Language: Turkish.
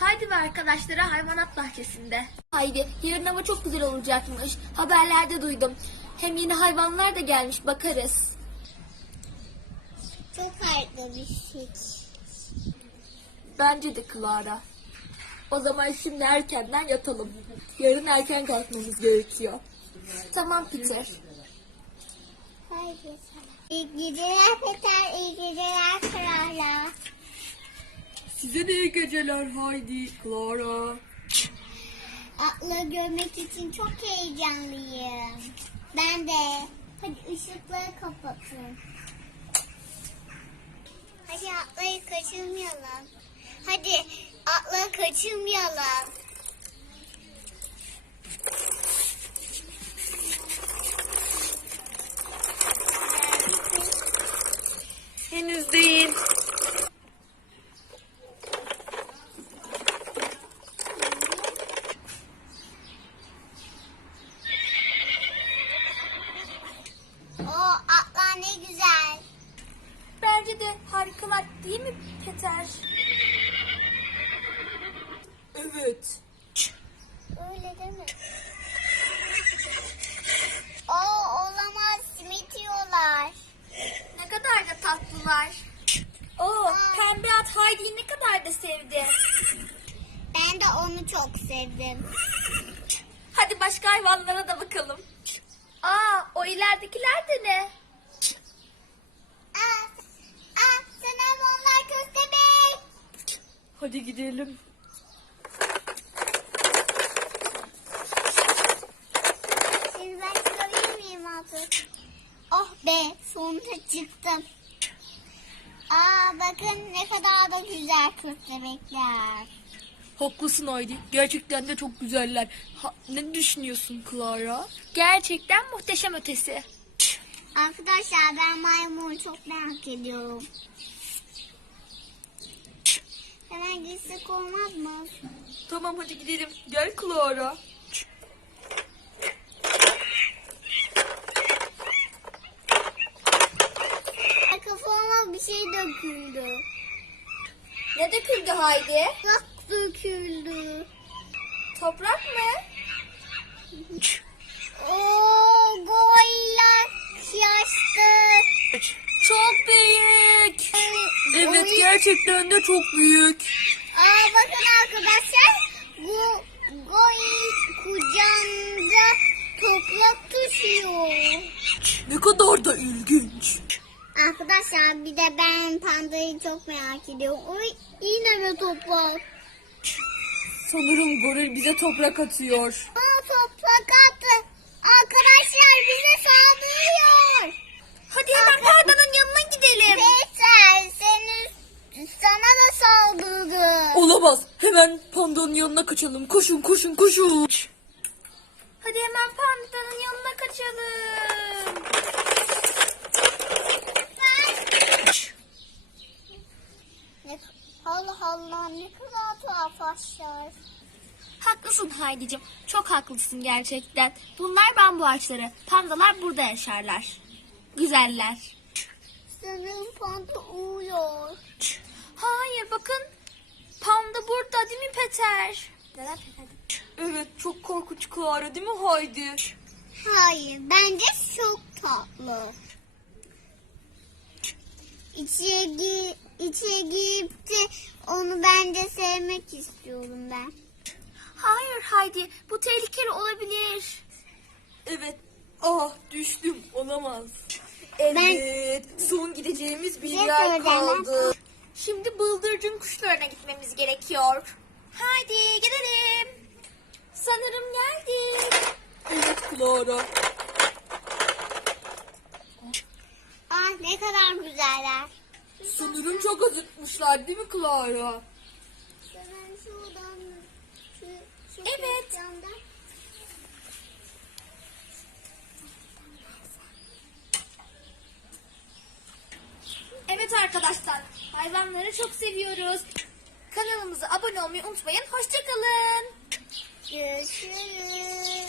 Haydi ve arkadaşlara hayvanat bahçesinde. Haydi, yarın hava çok güzel olacakmış. Haberlerde duydum. Hem yeni hayvanlar da gelmiş, bakarız. Çok farklı bir şey. Bence de Clara. O zaman şimdi erkenden yatalım. Yarın erken kalkmamız gerekiyor. Tamam Peter. Haydi. İyi geceler Peter, iyi geceler Clara. Size de iyi geceler Haydi, Clara. Atları görmek için çok heyecanlıyım. Ben de. Hadi ışıkları kapatın. Hadi atları kaçırmayalım. Hadi atları kaçırmayalım. Henüz değil. O atlar ne güzel. Bence de harikalar değil mi Peter? Evet. Öyle değil mi? O olamaz, simit yiyorlar. Ne kadar da tatlılar. Oo, pembe at Heidi'yi ne kadar da sevdi. Ben de onu çok sevdim. Hadi başka hayvanlara da bakalım. Aa, o ileridekiler de ne? Sanırım onlar köstebek. Hadi gidelim. Şimdi ben çıkabilir miyim artık? Oh be, sonunda çıktım. Bakın ne kadar da güzel köstebekler. Haklısın Heidi. Gerçekten de çok güzeller. Ne düşünüyorsun Clara? Gerçekten muhteşem ötesi. Arkadaşlar ben maymunu çok merak ediyorum. Hemen gitsek olmaz mı? Tamam hadi gidelim. Gel Clara. Kafama bir şey döküldü. Ne döküldü Heidi? Bak döküldü. Toprak mı? Oo, goriller şaştı. Çok büyük. Evet Oy. gerçekten de çok büyük. Bakın arkadaşlar, bu goril kucağında toprak taşıyor. Ne kadar da ilginç. Arkadaşlar bir de ben pandayı çok merak ediyorum. Oy, yine mi toprak? Sanırım goril bize toprak atıyor. Toprak attı. Arkadaşlar bize saldırıyor. Hadi hemen Panda'nın yanına gidelim. Peter sana da saldırdı. Olamaz. Hemen Panda'nın yanına kaçalım. Koşun koşun koşun. Hadi hemen Panda'nın yanına kaçalım. Allah Allah, ne kadar tuhaf ağaçlar. Haklısın Haydi'cim. Çok haklısın gerçekten. Bunlar bambu ağaçları. Pandalar burada yaşarlar. Güzeller. Sanırım panda uyuyor. Hayır bakın. Panda burada değil mi Peter? Neden Peter? Evet çok korkunç Clara değil mi Haydi? Hayır, bence çok tatlı. İçe girip de onu bence sevmek istiyorum ben. Hayır Haydi bu tehlikeli olabilir. Evet. Ah düştüm olamaz. Evet son gideceğimiz bir Ne yer söyleyeceğim kaldı. Şimdi bıldırcın kuşlarına gitmemiz gerekiyor. Haydi gidelim. Sanırım geldik. Evet Clara. Ne kadar güzeller. Sanırım çok acıkmışlar değil mi Clara? Sanırım şuradan şu Evet. yandan. Evet arkadaşlar, hayvanları çok seviyoruz. Kanalımıza abone olmayı unutmayın. Hoşça kalın. Görüşürüz.